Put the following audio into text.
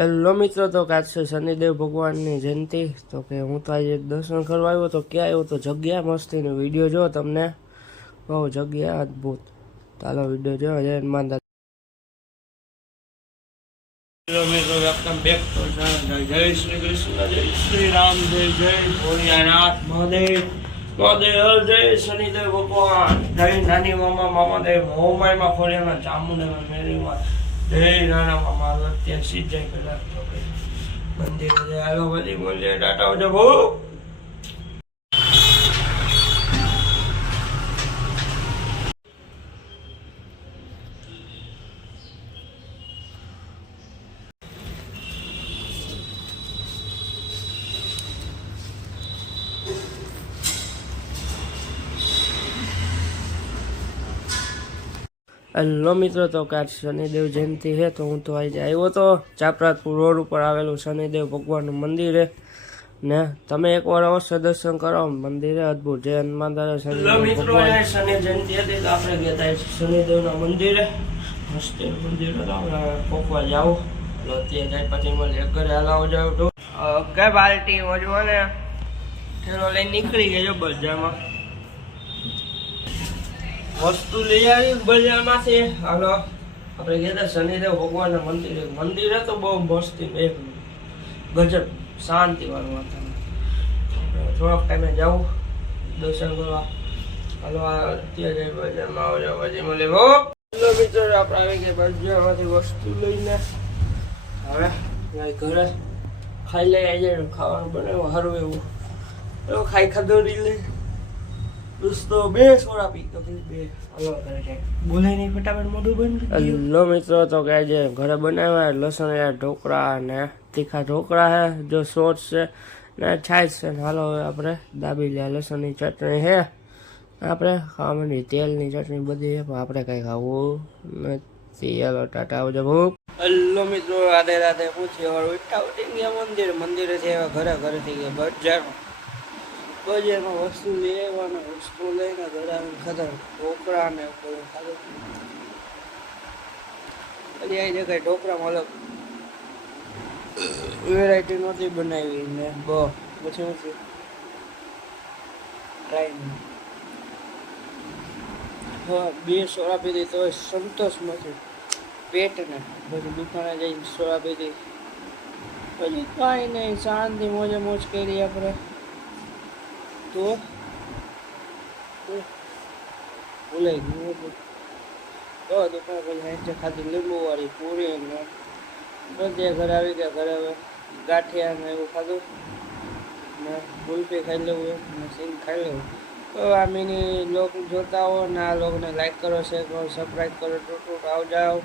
Hello મિત્રો, તો કાજ છે શનિદેવ ભગવાનની જયંતિ. તો કે હું તો આજે દર્શન કરવા આવ્યો તો ક્યાં આવ્યો તો જગ્યા મસ્તીનો વિડીયો જો તમને બહુ જગ્યા અદ્ભુત. ચાલો વિડીયો જો. જય હનુમાન દાદા. હેલો મિત્રો, વેલકમ બેક તો જય શ્રી કૃષ્ણ, જય શ્રી રામ, જય જય ભોળિયાનાથ મહાદેવ. મહાદેવ જય શનિદેવ ભગવાન, જય નાની મામા મામાદેવ, હોમાઈમાં ખોડિયામાં ચામુંડામાં મેરીમાં જય નાના મામા. અત્યારે સીધાઈ પેલા મંદિર હાલો બધી મંદિર ટાટા આવજો બહુ. હેલો મિત્રો, તો કાજ શનિદેવ જયંતિ છે તો હું તો આજે આવ્યો તો ચાપરાતપુર રોડ ઉપર આવેલું શનિદેવ ભગવાનનું મંદિર છે ને તમે એકવાર અવશ્ય દર્શન કરો. મંદિરે અદ્ભુત. જય હનુમાન દાદા. મિત્રો શનિ જયંતિ હતી તો આપણે ગયા હતા શનિદેવના મંદિરે. મસ્ત મંદિર હતું. આપણે પોકવા જાવ અત્યારે જાય પછી મળે ઘરે હલાવો જાવ તો કઈ બાલ્ટી ઓજવો ને ઠેલો લઈને નીકળી ગયો બજારમાં. વસ્તુ લઈ આવી બજારમાંથી. હાલો આપણે ગયા હતા શનિદેવ ભગવાનના મંદિરે. મંદિરે તો બહુ મસ્તી, એક ગજબ શાંતિ વાળું વાતાવરણ. થોડોક ટાઈમે જાઉં દર્શન કરવા. હાલો અત્યારે બજારમાં આવજો પછી મળે. મિત્રો આપણે આવી ગયા બજારમાંથી વસ્તુ લઈને. હવે ઘરે ખાઈ લઈ આવી ખાવાનું બનાવ્યું સારું એવું ખાઈ ખાધો લે દોસ્તો. બે સોડા પી તો બે હલો કરે બોલાય નહીં ફટાફટ મોઢું બંધ. હેલો મિત્રો, તો કે આજે ઘરે બનાવ્યા લસણ ઢોકળા અને તીખા ઢોકળા છે, જો સોસ છે ને છાશ છે. હાલો હવે આપણે દાબી લે. લસણની ચટણી છે આપણે ખાવા માંડી, તેલની ચટણી બધી છે પણ આપણે કંઈ ખાવું નથી. હાલો ટાટા આવજો ભૂખ. હેલો મિત્રો, રાધે રાધે. પૂછીએ ઉઠા ઉઠી ગયા મંદિરે છે ઘરે ઘરેથી ગયા બજારમાં. બજારમાં વસ્તુ લેવાના વસ્તુ લઈને ઘરે આવીને ખાધા ઢોકળા ને બધું ખાધું. પછી આવી જગ્યાએ ઢોકળામાં અલગ વેરાયટી નહોતી બનાવી ને પછી નથી બે સોડા પીધી તો સંતોષ નથી પેટને. પછી દુકાને જઈને સોડા પીધી. પછી કાંઈ નહીં, શાંતિ મોજે મોજ કરી આપણે. તો ભૂલાઈ ગયું તો દુકાન પછી હેંચે ખાધી લીંબુ વાળી પૂરી ને બધે ઘરે આવી ગયા. ઘરે હવે ગાંઠિયા ને એવું ખાધું ને ગુલ્ફી ખાઈ લેવું ને સિંગ ખાઈ લેવું. તો આ મિની લોક જોતા હો ને આ લોકોને લાઈક કરો, શેર કરો, સબસ્ક્રાઈબ કરો. ટૂટ આવજાવ.